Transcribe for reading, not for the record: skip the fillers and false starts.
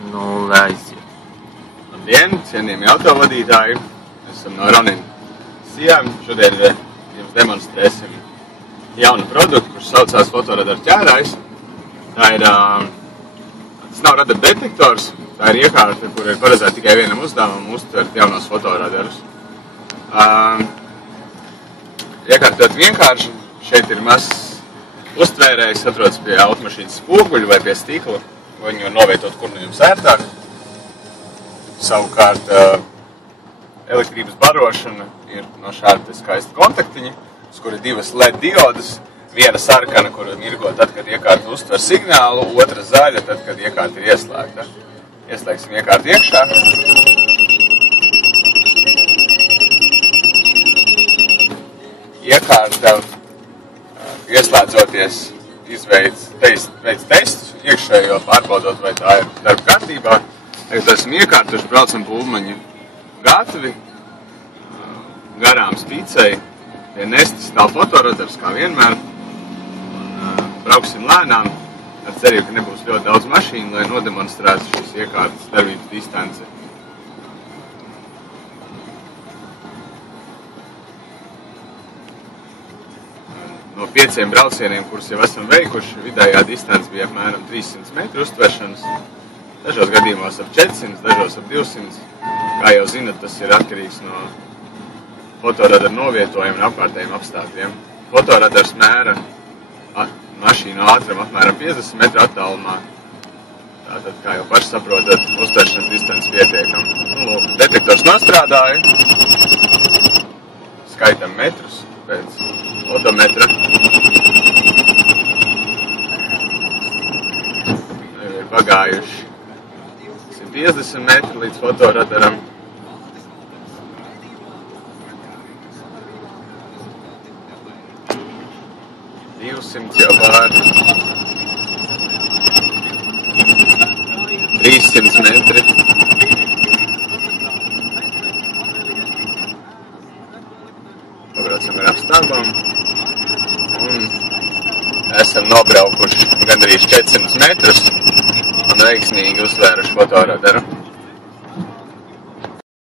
Nu, aiziet. Labdien, cienījami autovadītāji! Esam no Ronin Sijām. Šodien jums demonstrēsim jaunu produktu, kurš saucās fotoradara ķērājs. Tas nav radara detektors, tā ir iekārta, kur ir paredzēta tikai vienam uzdevumam uztvert jaunos fotoradarus. Iekārta ļoti vienkārši. Šeit ir mazs uztvērējs, atrodas pie automašīnas spoguļa vai pie stikla. Viņu var novietot, kur nu jums ērtāk. Savukārt elektrības barošana ir no šāda skaista kontaktiņa, uz kura ir divas LED diodas. Viena sarkana, kura mirgo tad, kad iekārta uztver signālu, otra zaļa, tad, kad iekārta ir ieslēgta. Ieslēgsim iekārtu iekšā. Iekārta, ieslēdzoties, veids testus, iekšējo pārbaudot, vai tā ir darba kārtībā. Tagad esam iekārtuši, braucam pa Ulmaņu gatvi, garām spīcei, pie nestas stāv fotoradars, kā vienmēr. Brauksim lēnām, ar cerību, ka nebūs ļoti daudz mašīnu, lai nodemonstrētu šīs iekārtas darbības distanci. No 5 braucieniem, kurus jau esam veikuši, vidējā distance bija apmēram 300 metru uztveršanas. Dažos gadījumos ap 400, dažos ap 200. Kā jau zinat, tas ir atkarīgs no fotoradara novietojuma un apkārtējiem apstākļiem. Fotoradars mēra mašīnu ātrumu apmēram 50 metru attālumā. Tātad, kā jau paši saprotat, uztveršanas distance pietiekama. Detektors nostrādāja. Skaitam metrus pēc odometra. Ir pagājuši 150 metri līdz fotoradaram. Jau pār 300 metri. Pabraucam ar apstākām un esam nobraukuši gandrīz 400 metrus un veiksmīgi uzsvēruši fotoradaru.